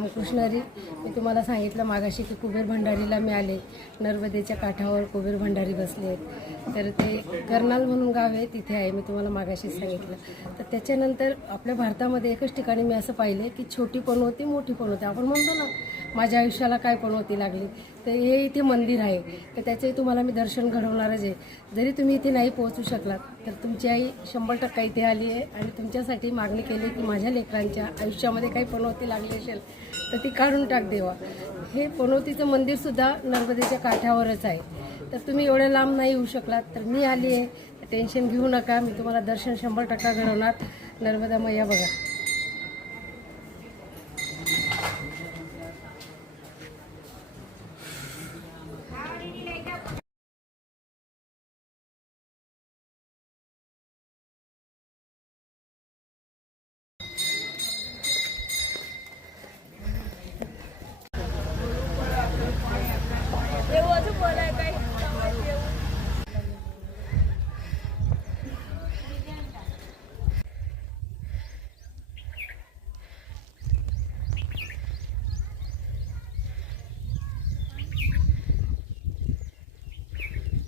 रामकृष्ण हरी. मी तुम्हाला सांगितलं मागाशी की कुबेर भंडारीला मी आले. नर्मदेच्या काठावर कुबेर भंडारी बसले आहेत. तर ते कर्नाल म्हणून गाव आहे, तिथे आहे. मी तुम्हाला मागाशीच सांगितलं. तर त्याच्यानंतर आपल्या भारतामध्ये एकच ठिकाणी मी असं पाहिले की छोटी पनोती मोठी पनोती आपण म्हणतो ना, माझ्या आयुष्याला काय पनोती लागली. तर हे इथे मंदिर आहे. तर त्याचंही तुम्हाला मी दर्शन घडवणारच आहे. जरी तुम्ही इथे नाही पोहोचू शकलात तर तुमची आई 100% इथे आली आहे आणि तुमच्यासाठी मागणी केली की माझ्या लेकरांच्या आयुष्यामध्ये काही पनोती लागली असेल तर ती काढून टाक देवा. हे पनोतीचं मंदिरसुद्धा नर्मदेच्या काठावरच आहे. तर तुम्ही एवढ्या लांब नाही येऊ शकलात तर मी आली आहे. टेन्शन घेऊ नका, मी तुम्हाला दर्शन 100% घडवणार. नर्मदा मैया बघा. देवाचं बोलाय काय